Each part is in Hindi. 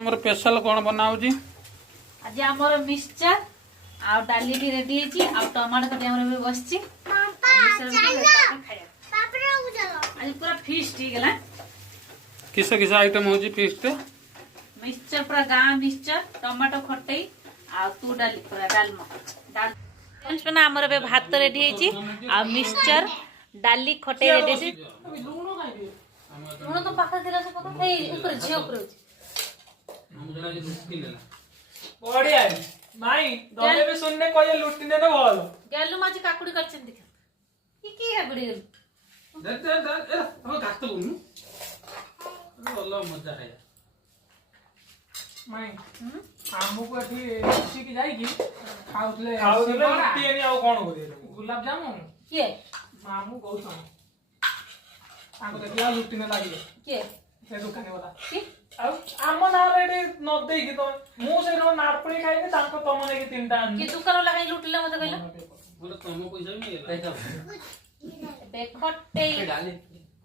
हमर स्पेशल कोन बनाउजी आज हमर मिक्सचर आ डाली भी रेडी है आ टमाटर कटे हमर भी बसची आज पूरा फीस्ट ही गला किस किस आइटम होजी फीस्ट मिक्सचर पूरा गाँ मिक्सचर टमाटो खटई आ तू डाली पूरा डालमा डाल फ्रेंड्स बना हमर बे भात रेडी है आ मिक्सचर डाली खटई रेडी है लूण तो पाखा दिला से पका ए ऊपर झे ऊपर बढ़िया है नहीं दबे भी सुनने को ये लुटने ना बोल गेलु माजी काकुड़ी करछन देख की काकुड़ी गेलु दे हम गात बोनु अल्लाह मजा है मैं आमु को एठी सी की जाई की खाउतले लुटी एनी आ कोन हो गुलाब जामुन के मामू गौतम आको देखला लुटने लागी के से दुकाने वाला की आम ना रेडी न देई की तो मु से रो नारपड़ी खाई ने तांको तमने की तीनटा की दुकान लगाई लुटले मते कहला बोले तुम पैसा भी नहीं देखटे डाली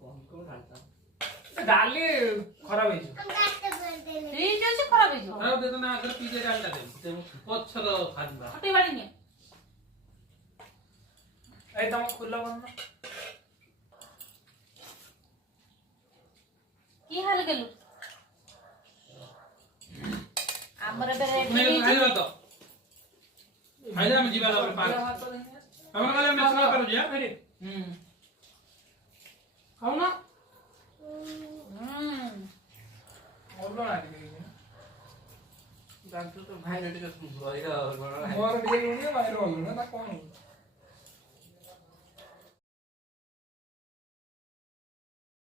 कौन डालता डाली खराब है फ्रिज আছে खराब है जो खराब देता ना अगर पीछे डालता दे पत्थर खानबा हटे बाड़ी ने एकदम खुला बंद की हाल गेलु हमर बे मैं रेडी खाई तो खाई हम जीवा ला पार हमर वाले में सुना करो जी मेरे खाओ ना हम्म और ना दी डॉक्टर तो भाई रेडी कर तुम रहेगा और मोर भी नहीं बाहर हो ना कौन